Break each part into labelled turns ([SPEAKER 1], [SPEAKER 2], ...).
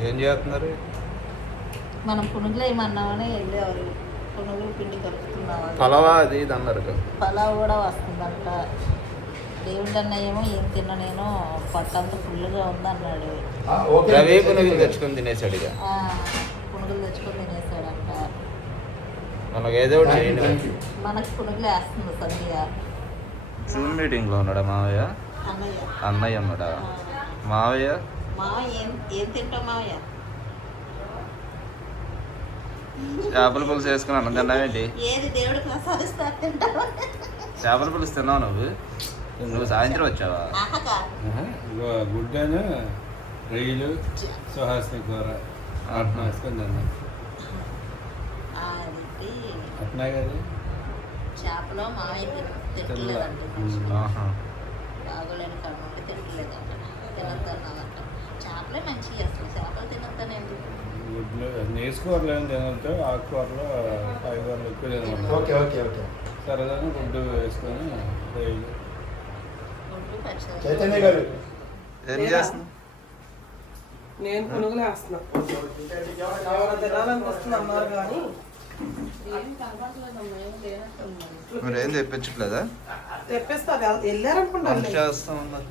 [SPEAKER 1] ఏం చేస్తున్నారు?
[SPEAKER 2] మనం పునుగులు ఏమన్నామని వెళ్ళేవారు. పునుగులు పిండి కలుపుతున్నాము
[SPEAKER 1] పలవా అది ఇది అన్నారు.
[SPEAKER 2] పలావ్ కూడా వస్తుందంట. దేవుడు అన్నయ్యేమో ఏం తిన్నా నేను పొట్టంతా ఫుల్గా ఉందన్నాడు.
[SPEAKER 1] రవి పునుగులు తెచ్చుకొని తినేసాడు ఇక.
[SPEAKER 2] ఆ, పునుగులు తెచ్చుకొని తినేసాడంట
[SPEAKER 1] మనకు ఏదో ఒకటి చేయండి.
[SPEAKER 2] మనకు పునుగులు వేస్తుంది సంధ్య.
[SPEAKER 1] జూమ్ మీటింగ్లో ఉన్నాడా మావయ్య?
[SPEAKER 2] అన్నయ్య.
[SPEAKER 1] అన్నయ్య ఉన్నాడా?
[SPEAKER 2] ఆ,
[SPEAKER 1] మావయ్య?
[SPEAKER 2] ఏం ఏం తింటావు
[SPEAKER 1] చేపల పులుసు వేసుకుని అన్నం తిన్నావేంటి
[SPEAKER 2] ఏది దేవుడికి ప్రసాదిస్తా తింటావు?
[SPEAKER 1] చేపల పులుసు తిన్నావు నువ్వు? నువ్వు సాయంత్రం వచ్చావా?
[SPEAKER 3] గుడ్డను రొయ్యలు సుహాసిని కూర వేసుకొని కదా?
[SPEAKER 2] చేపలో
[SPEAKER 1] ఆహా.
[SPEAKER 2] బాగోలేని తినద్దన్నదంట చేపలే మంచివి అసలు. చేపలు
[SPEAKER 3] తినద్దు. ఆకుకూరలు కాయగూరలు ఎక్కువ తినమన్నారు
[SPEAKER 4] ఓకే ఓకే ఓకే.
[SPEAKER 3] సరదాగా గుడ్డు వేసుకొని
[SPEAKER 4] చైతన్య గారు.
[SPEAKER 1] ఏం చేస్తున్నావు
[SPEAKER 5] నేను పునుగులు వేస్తున్నా. ఎవరు తినాలనిపిస్తుంది అన్నారు కానీ.
[SPEAKER 1] మరి. ఏం తెప్పించట్లేదా?
[SPEAKER 5] తెప్పిస్తా వెళ్ళారనుకుంటా
[SPEAKER 1] చేస్తా ఉన్నారు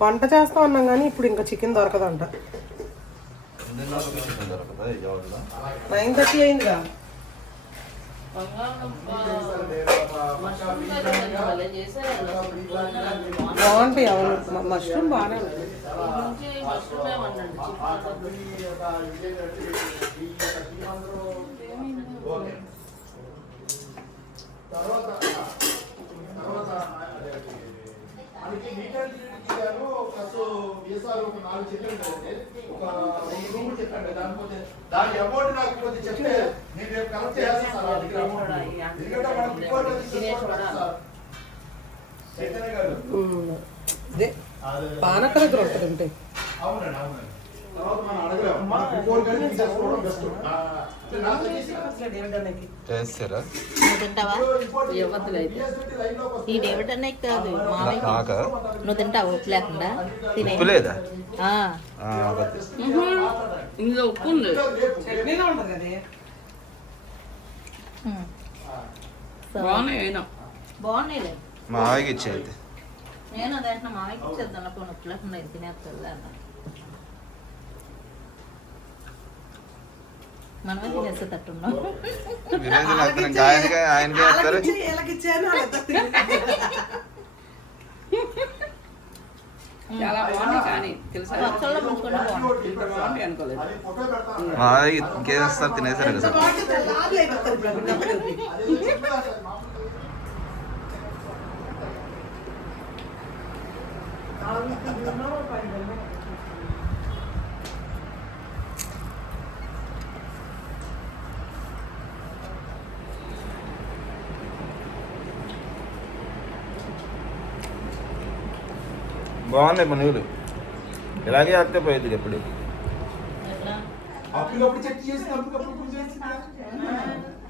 [SPEAKER 5] వంట చేస్తా ఉన్నాం కానీ ఇప్పుడు ఇంకా చికెన్ దొరకదంట. నైన్ థర్టీ అయిందిగా. బాగుంటాయి అవును. మష్రూమ్ బాగానే ఉంటుంది
[SPEAKER 4] ఓకే తర్వాత తర్వాత మనకి డీటెయిల్ గారు కసు వీసాలు ఒక నాలుగు చెప్పాను కదండి ఒక రెండు రూములు చెప్పాను దానిపోతే దాని అమౌంట్ నాకు కొద్దిగా చెప్తే నేను రేపు కలెక్ట్ చేస్తాను సార్ ఆ దగ్గర అమౌంట్ ఎందుకంటే మనం బిఫోర్ సార్ చైతన్య గారు.
[SPEAKER 5] ఉమ్. ఇదే పానక దగ్గర ఉంటుంది ఉంటాయి
[SPEAKER 4] అవునండి అవునండి తర్వాత మనం అడగలేము మనం బిఫోర్ కానీ తీసేసుకోవడం బెస్ట్ నాకు తెలిసి
[SPEAKER 1] చేస్తారా?
[SPEAKER 2] నువ్వు తింటావా? ఈ డేవిడ్ అన్నయ్య కాదు నువ్వు తింటావా? ఉప్పు లేకుండా? తినే.
[SPEAKER 1] ఉప్పు లేదా.
[SPEAKER 6] ఇందులో ఉప్పు ఉంది. బాగున్నాయి
[SPEAKER 1] మావయ్యకి ఇచ్చేది
[SPEAKER 2] నేను అదే మావయ్యకి ఇచ్చేద్దాం అనుకో ఉప్పు లేకుండా ఇది తినేస్తుంది అన్న మనమే
[SPEAKER 1] వేస్తారు
[SPEAKER 6] చాలా బాగుంది కానీ తెలుసా?
[SPEAKER 2] పచ్చళ్ళలో ముంచుకుంటే బాగుంటుంది
[SPEAKER 6] ఇంత బాగుంది అనుకోలేదు.
[SPEAKER 4] అది ఫోటో పెడతాను
[SPEAKER 1] మావయ్య ఇంకేం వేస్తారు తినేసారు కదా. సార్ బాగున్నాయి పనులు ఇలాగే వేస్తే పోయింది ఎప్పుడు?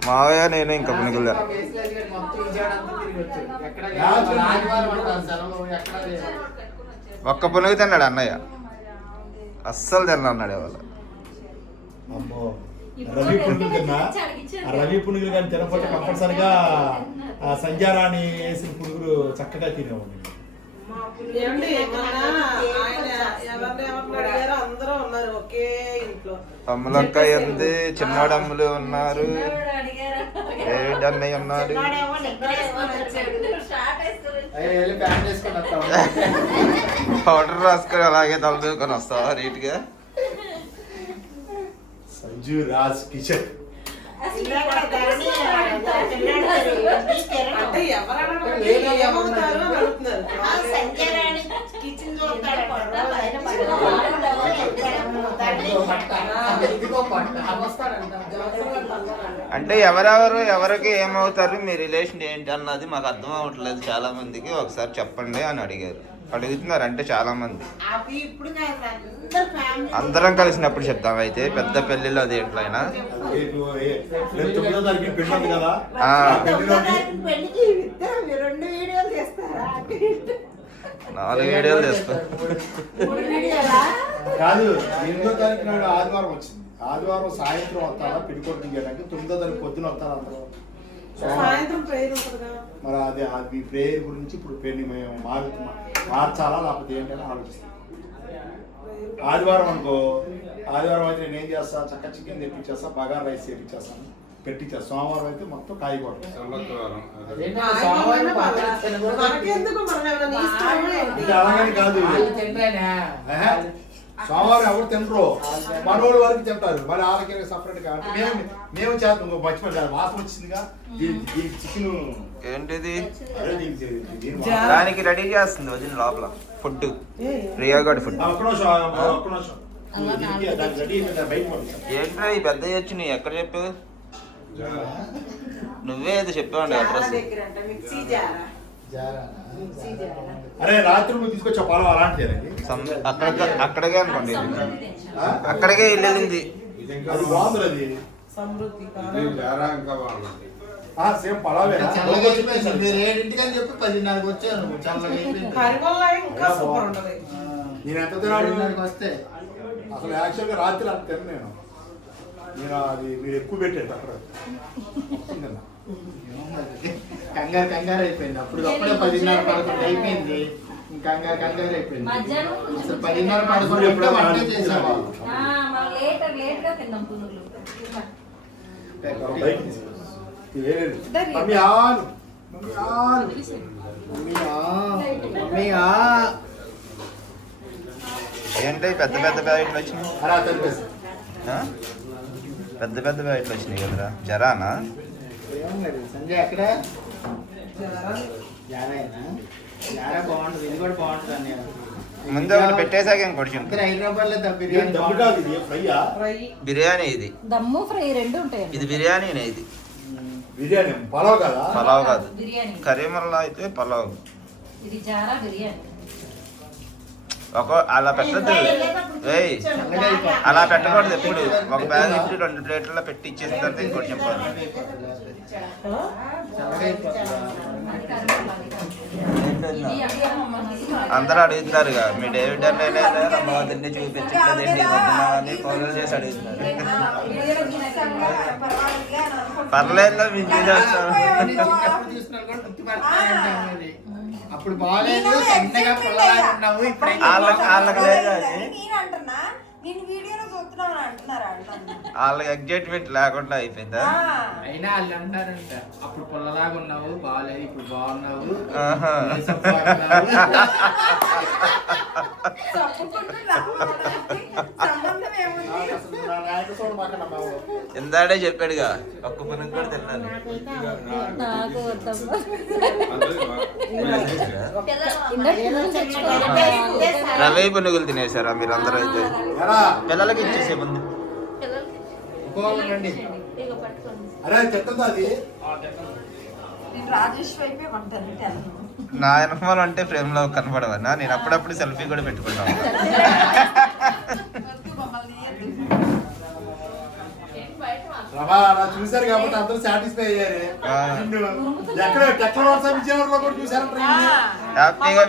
[SPEAKER 1] మావయ్య నేను ఇంకా పనులు ఒక్క పునుగు తిన్నాడు అన్నయ్య. అస్సలు తిన్నా అన్నాడు ఇవాళ
[SPEAKER 4] రవి పునుగులు కన్నా ఆ రవి పునుగులు కానీ తినకపోతే కంపల్సరిగా సంధ్యారాణి వేసిన పునుగులు చక్కగా తినేవాడిని
[SPEAKER 5] ఏమండి మొన్న ఆయన ఎవరిని ఎవరిని అడిగారో అందరూ ఉన్నారు ఒకే ఇంట్లో.
[SPEAKER 1] అమ్ములక్క ఉంది చిన్నోడు అమ్ములు ఉన్నారు. అన్నయ్య ఉన్నాడు. పౌడర్ రాసుకొని అలాగే తలదూకొని వస్తావా నీట్గా
[SPEAKER 4] సంజు రాజ్ కిచెన్.
[SPEAKER 5] అంటే ఎవరు అడగడం ఏమవుతారు అని అడుగుతున్నారు.
[SPEAKER 1] అంటే ఎవరెవరు ఎవరికి ఏమవుతారు మీ రిలేషన్ ఏంటి అన్నది మాకు అర్థం అవ్వట్లేదు చాలా మందికి ఒకసారి చెప్పండి అని అడిగారు. అడుగుతున్నారు అంటే చాలా మంది
[SPEAKER 2] అందరు ఫ్యామిలీ
[SPEAKER 1] అందరం కలిసినప్పుడు చెప్తాం అయితే పెద్ద
[SPEAKER 2] పెళ్ళిలో వీడియోలు చేస్తారా?
[SPEAKER 1] నాలుగు వీడియోలు
[SPEAKER 2] వీడియోలా?
[SPEAKER 4] కాదు ఎనిమిదో తారీఖు నాడు ఆదివారం వచ్చింది. ఆదివారం సాయంత్రం వస్తారా? పిడికోట దిగడానికి తొమ్మిదో తారీఖు పొద్దున వస్తారా అందరూ?
[SPEAKER 5] సాయంత్రం. ప్రేయర్ ఉంటుందిగా
[SPEAKER 4] మరి అది అది ప్రేయర్ గురించి ఇప్పుడు పెళ్ళి మేము మారు మార్చాలా? లేకపోతే ఏంటని ఆలోచిస్తాం. ఆదివారం అనుకో ఆదివారం అయితే నేను ఏం చేస్తా? చక్క చికెన్ తెప్పించేస్తా బగాన్ రైస్ తెప్పించేస్తాను పెట్టించేస్తా. సోమవారం అయితే మొత్తం? ఇది అలాగని కాదు. సోమవారం ఎవరు తినరు. మనోడు వరకు తింటారు. మరి వాళ్ళకి సపరేట్ కాబట్టి మేము మేము చేస్తాం. ఇంకో మర్చిపోయి వాసన వచ్చిందిగా. చికెన్
[SPEAKER 1] ఏంటిది?
[SPEAKER 4] అదే దీనికి
[SPEAKER 1] రెడీ చేస్తుంది వదిన లోపల ఫుడ్.
[SPEAKER 5] ఏ,
[SPEAKER 1] రియాగడ్ ఫుడ్. ఏంట్రా ఈ పెద్ద వచ్చి నీ? ఎక్కడ చెప్పు నువ్వే ఏదో చెప్పావండి
[SPEAKER 5] జారా
[SPEAKER 1] అడ్రస్.
[SPEAKER 4] అరే రాత్రి నువ్వు తీసుకొచ్చా పొలం అలాంటిది
[SPEAKER 1] అక్కడ అక్కడికే అనుకోండి. అక్కడికే వెళ్ళింది.
[SPEAKER 3] ఇది ఇంకా
[SPEAKER 4] అది బాగుంది. అది సేమ్
[SPEAKER 7] మీరు ఏడింటికి అని చెప్పి పదిన్నరకు వచ్చాను చల్లగా
[SPEAKER 4] నేను ఎంత
[SPEAKER 7] వస్తే.
[SPEAKER 4] అసలు యాక్చువల్గా రాత్రి అంత తిన్న నేను. అది మీరు ఎక్కువ పెట్టారు అక్కడ?
[SPEAKER 7] కంగారు కంగారు అయిపోయింది. అప్పుడు అప్పుడే పదిన్నర పదకొండు అయిపోయింది. ఇంకా కంగారు కంగారు అయిపోయింది. అసలు పదిన్నర పదకొండు ఎప్పుడో వంట
[SPEAKER 4] వేరేది. మమ్మీ ఆను. మమ్మీ.
[SPEAKER 1] ఏంటి పెద్ద పెద్ద ప్యాకెట్లు వచ్చినాయి? పెద్ద పెద్ద ప్యాకెట్లు వచ్చినాయి కదరా? జరానా?
[SPEAKER 7] ఏమున్నది సంజయ్ ఎక్కడ?
[SPEAKER 5] జారా.
[SPEAKER 7] జారాయనా జారా బాగుంటుంది. ఇది కూడా బాగుంటుంది అన్నయ్య.
[SPEAKER 1] ముందు ఒకటి పెట్టేశాక ఇంకోటి
[SPEAKER 7] ఇక్కడ
[SPEAKER 1] చెప్పు
[SPEAKER 7] హైదరాబాద్లో
[SPEAKER 4] ఏం
[SPEAKER 7] బిర్యానీ
[SPEAKER 4] ఇది? ఫ్రైయా?
[SPEAKER 5] ఫ్రై.
[SPEAKER 1] బిర్యానీ ఇది.
[SPEAKER 2] దమ్ము ఫ్రై రెండు ఉంటాయండి
[SPEAKER 1] ఇది బిర్యానీనే ఇది.
[SPEAKER 4] బిర్యానీ పొలావ్ కదా?
[SPEAKER 1] పలావ్ కాదు.
[SPEAKER 2] బిర్యానీ.
[SPEAKER 1] కరీమల్లా అయితే పలావ్.
[SPEAKER 2] ఇది జారా బిర్యానీ.
[SPEAKER 1] ఒక అలా పెట్టద్దు. ఏయ్ అలా పెట్టకూడదు ఎప్పుడు. ఒక బ్యాగ్ ఇచ్చి రెండు ప్లేట్లలో పెట్టి ఇచ్చేసిన తర్వాత ఇంకోటి చెప్పాలి. అందరూ అడుగుతున్నారుగా మీ డేవిడ్ అన్నయ్య అమ్మవారిని చూపించట్లేదండి అని ఫోన్లు చేసి అడుగుతున్నారు. పర్లేదు
[SPEAKER 7] అమ్మేది. అప్పుడు బాగాలేదు
[SPEAKER 1] వాళ్ళకి వాళ్ళకి లేదు అది.
[SPEAKER 8] నేను వీడియోలో చూస్తున్నాను అంటున్నారా అంటున్నా.
[SPEAKER 1] వాళ్ళకి ఎగ్జైట్మెంట్ లేకుండా అయిపోయిందా.
[SPEAKER 7] అయినా వాళ్ళు అంటారంట అప్పుడు పుల్లలాగా ఉన్నావు బాగాలేదు ఇప్పుడు బాగున్నావు.
[SPEAKER 8] సంబంధం
[SPEAKER 1] ఇందాడే చెప్పాడుగా ఒక్క పని కూడా తిన్నాను. రవే పునుగులు తినేసారా మీరు అందరూ అయితే పిల్లలకి ఇచ్చేసే ముందు. నా అనుభవం అంటే ఫ్రేమ్లో కనపడవన్నా నేను అప్పుడప్పుడు సెల్ఫీ కూడా పెట్టుకున్నాను
[SPEAKER 4] అలా చూశారు కాబట్టి అందరూ సాటిస్ఫై అయ్యారు. ఎక్కడ టెక్నాలజీ విజయవాడలో కూడా.
[SPEAKER 1] హ్యాపీగా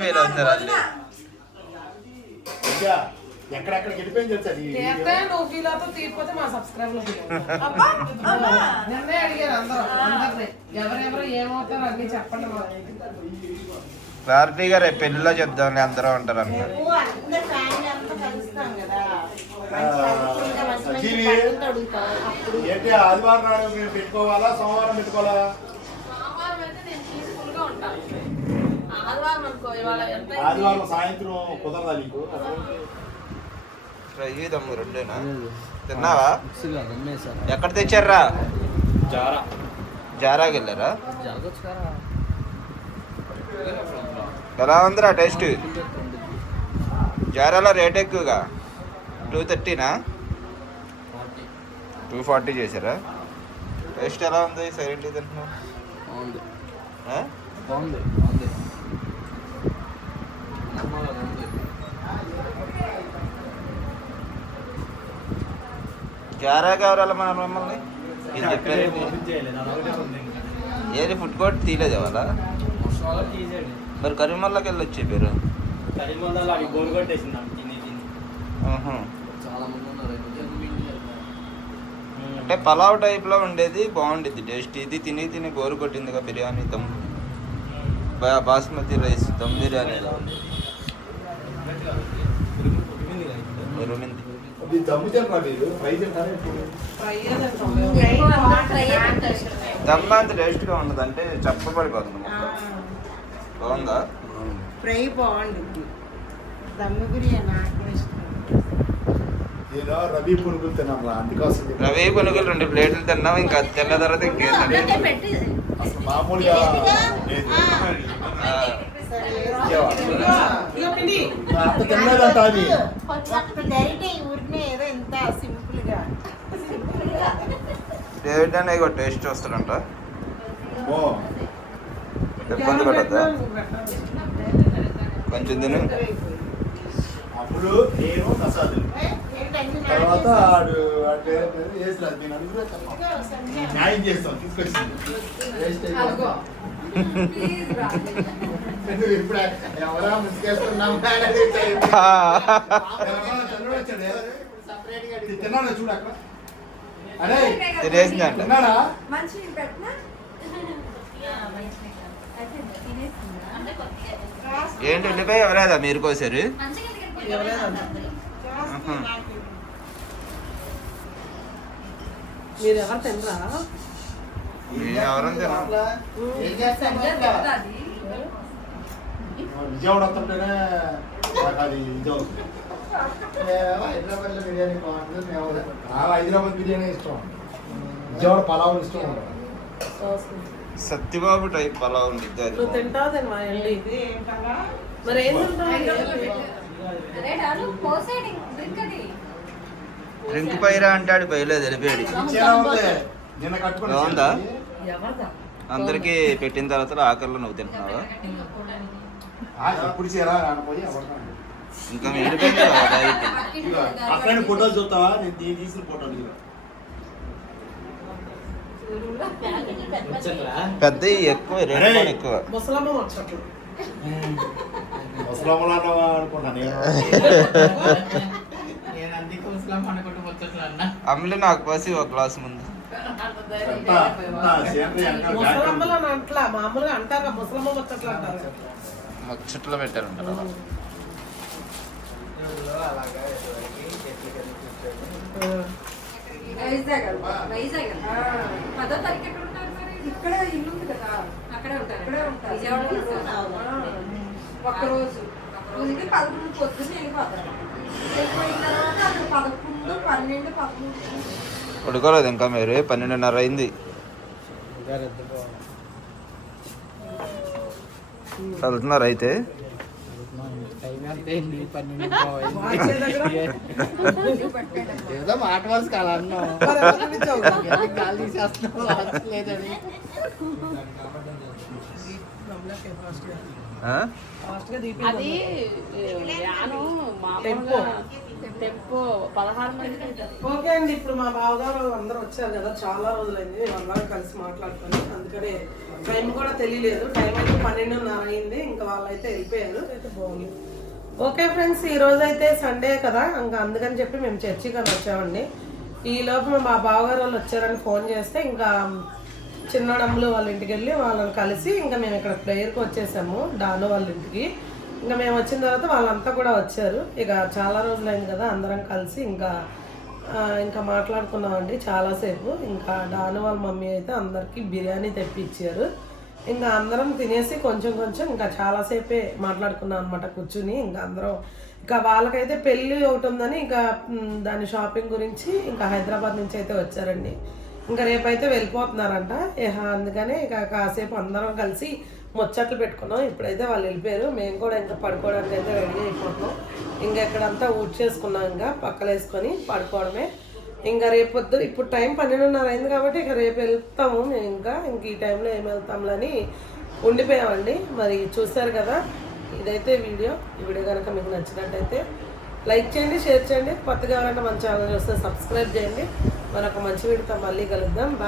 [SPEAKER 4] ఎక్కడెక్కడ తెలుసా
[SPEAKER 5] నువ్వు ఫీల్ అవుతావు మా. నిన్నే అడిగారు అందరూ అందరినీ. ఎవరెవరు ఏమవుతారు అన్ని చెప్పండి మాకు.
[SPEAKER 1] క్లారిటీగా రేపు పెళ్ళిలో చెప్దాం అందరూ ఉంటారు అన్న
[SPEAKER 8] రేపు అందరి ఫ్యామిలీ అంతా కలుస్తాం కదా
[SPEAKER 4] ఏంటి ఆదివారం నాడు మీరు పెట్టుకోవాలా సోమవారం పెట్టుకోవాలా?
[SPEAKER 5] ఆదివారం
[SPEAKER 4] సాయంత్రం కుదరదా నీకు?
[SPEAKER 1] ఫ్రై దమ్ము రెండేనా? తిన్నావా? ఎక్కడ తెచ్చారా
[SPEAKER 3] జారా.
[SPEAKER 1] జారాకి వెళ్ళారా? ఎలా ఉందిరా టేస్ట్? జారాలో రేట్ ఎక్కువగా. టూ థర్టీనా? టూ ఫార్టీ చేశారా? టేస్ట్ ఎలా ఉంది? సైలెంట్ తింటున్నావు?
[SPEAKER 6] బాగుంది.
[SPEAKER 1] ఎవరు వెళ్ళమన్నారు మమ్మల్ని? ఏది ఫుడ్ కోర్ట్ తీయలేదు ఇవాళ మరి కరీమల్లాకి వెళ్ళి వచ్చే పేరు
[SPEAKER 9] కరీంగంలో అవి గోల్ కొట్టేసింది తిని తిని
[SPEAKER 1] ఆహా. ఆహా.
[SPEAKER 6] చాలా మంది ఉన్నారు ఎందుకంటే మీ ఇంటికి వెళ్తారు.
[SPEAKER 1] అంటే పలావ్ టైప్లో ఉండేది బాగుండిద్ది. టేస్ట్ ఇది తిని తిని బోరు కొట్టిందిగా బిర్యానీ దమ్ బా- బాస్మతి రైస్ దమ్ బిర్యానీ ఎలా ఉంది దమ్ అంత టేస్ట్గా ఉండదు అంటే చెప్పబడిపోతుంది బాగుందా?
[SPEAKER 8] ఫ్రై బాగుంటుంది దమ్ము బిర్యానీ?
[SPEAKER 4] నేను రవి పునుగులు తిన్నాను అందుకోసం చెప్పాను.
[SPEAKER 1] రవి పునుగులు రెండు ప్లేట్లు తిన్నాం ఇంకా తెల్ల తర్వాత
[SPEAKER 4] అసలు మామూలుగా అంత అది
[SPEAKER 1] డేవిడ్ అనే టేస్ట్ వస్తాడంట ఇబ్బంది పడద్దా? కొంచెం తిను.
[SPEAKER 4] అప్పుడు నేను ప్రసాద్. తర్వాత ఆడు పేరు వేసలేదు నేను. న్యాయం చేస్తాం తీసుకొచ్చింది వేస్ట్ అయిపోయింది. నువ్వు ఇప్పుడు? ఎవరా ముసుకేస్తున్నాం తిన్నాడా? చూడు అక్కడ. అరే
[SPEAKER 1] తినేసిందంట
[SPEAKER 4] తిన్నాడా?
[SPEAKER 8] మంచి పెట్టినా?
[SPEAKER 2] అంటే కొద్దిగా
[SPEAKER 1] ఏంటి ఉల్లిపాయ ఎవరేదా? మీరు కోసారు
[SPEAKER 5] మీరు ఎవరు తినరా?
[SPEAKER 4] విజయవాడ వస్తుంటేనే నాకు అది ఇది అవుతుంది.
[SPEAKER 7] హైదరాబాద్ బిర్యానీ బాగుంటుంది మేము
[SPEAKER 4] నాకు హైదరాబాద్ బిర్యానీ ఇష్టం. విజయవాడ పలావ్ ఇష్టం
[SPEAKER 1] సత్యబాబు టైప్ పలావ్
[SPEAKER 5] నువ్వు తింటావు మరి ఏం తింటావు?
[SPEAKER 1] డ్రింక్ పైరా అంటాడు.
[SPEAKER 4] నిన్న కట్టుకుని
[SPEAKER 1] బాగుందా?
[SPEAKER 5] ఎవరిదా?
[SPEAKER 1] అందరికి పెట్టిన తర్వాత ఆఖరిలో నువ్వు తింటున్నావా? ఇంకా.
[SPEAKER 4] అక్కడ ఫోటోలు చూస్తావా? నేను తీ- తీసిన ఫోటోలు ఇదిగో.
[SPEAKER 1] పెద్ద ఎక్కువ రేట్. కూడా ఎక్కువ.
[SPEAKER 5] ముసలమ్మ వచ్చట్లు
[SPEAKER 1] అమ్ములు నాకు పోసి ఒక గ్లాస్ ముందు.
[SPEAKER 5] ముచ్చట్లు
[SPEAKER 8] వైజాగ్
[SPEAKER 2] వైజాగ్. పదో తారీఖు మరి?
[SPEAKER 8] ఇక్కడ ఇల్లు ఉంది కదా.
[SPEAKER 2] అక్కడే ఉంటారు.
[SPEAKER 8] ఇక్కడే ఉంటారు.
[SPEAKER 2] విజయవాడలో
[SPEAKER 8] ఒక్క రోజు ఉంది పదకొండు పొద్దున్న వెళ్ళిపోతారు. వెళ్ళిపోయిన తర్వాత అక్కడ పదకొండు పన్నెండు పదమూడు
[SPEAKER 1] పడుకోలేదు ఇంకా మీరు. పన్నెండున్నర అయింది. వెళ్తున్నారు అయితే?
[SPEAKER 7] ఏదో మాట అలా
[SPEAKER 9] అది
[SPEAKER 5] టెంపో.
[SPEAKER 9] పదహారు మంది
[SPEAKER 5] ఓకే అండి ఇప్పుడు మా బావగారు అందరూ వచ్చారు కదా చాలా రోజులైంది వాళ్ళందరూ కలిసి మాట్లాడుకొని అందుకనే టైం కూడా తెలియలేదు. టైం అయితే పన్నెండున్నర అయింది ఇంకా వాళ్ళైతే వెళ్ళిపోయారు. అయితే బాగుంది ఓకే ఫ్రెండ్స్ ఈ రోజు అయితే సండే కదా ఇంకా అందుకని చెప్పి మేము చర్చికి వచ్చామండి. ఈ లోపు మా బావగారు వాళ్ళు వచ్చారని ఫోన్ చేస్తే ఇంకా చిన్నడమ్ములు వాళ్ళ ఇంటికి వెళ్ళి వాళ్ళని కలిసి ఇంకా మేము ఇక్కడ ప్రేయర్కి వచ్చేసాము డాను వాళ్ళ ఇంటికి. ఇంకా మేము వచ్చిన తర్వాత వాళ్ళంతా కూడా వచ్చారు. ఇక చాలా రోజులైంది కదా అందరం కలిసి ఇంకా ఇంకా మాట్లాడుకున్నామండి చాలాసేపు. ఇంకా డాను వాళ్ళ మమ్మీ అయితే అందరికీ బిర్యానీ తెప్పించారు. ఇంకా అందరం తినేసి కొంచెం కొంచెం ఇంకా చాలాసేపే మాట్లాడుకున్నాం అనమాట కూర్చుని. ఇంకా అందరం ఇంకా వాళ్ళకైతే పెళ్ళి ఒకటి ఉందని ఇంకా దాని షాపింగ్ గురించి ఇంకా హైదరాబాద్ నుంచి అయితే వచ్చారండి. ఇంకా రేపైతే వెళ్ళిపోతున్నారంట. అందుకనే ఇక కాసేపు అందరం కలిసి ముచ్చట్లు పెట్టుకున్నాం. ఇప్పుడైతే వాళ్ళు వెళ్ళిపోయారు. మేము కూడా ఇంకా పడుకోవడానికి అయితే రెడీ అయిపోతున్నాం. ఇంకా ఇక్కడంతా ఊడ్ చేసుకున్నాం ఇంకా పక్కలేసుకొని పడుకోవడమే. ఇంకా రేపు పొద్దు ఇప్పుడు టైం పన్నెండున్నర అయింది కాబట్టి ఇక రేపు వెళ్తాము. మేము ఇంకా ఇంక ఈ టైంలో ఏం వెళ్తాంలని ఉండిపోయామండి. మరి చూసారు కదా ఇదైతే వీడియో. ఈ వీడియో కనుక మీకు నచ్చినట్టయితే లైక్ చేయండి షేర్ చేయండి. కొత్తగా ఎవరైనా మన ఛానల్ చూస్తే సబ్స్క్రైబ్ చేయండి. మరొక మంచి వీడియోతో మళ్ళీ కలుద్దాం. బాయ్.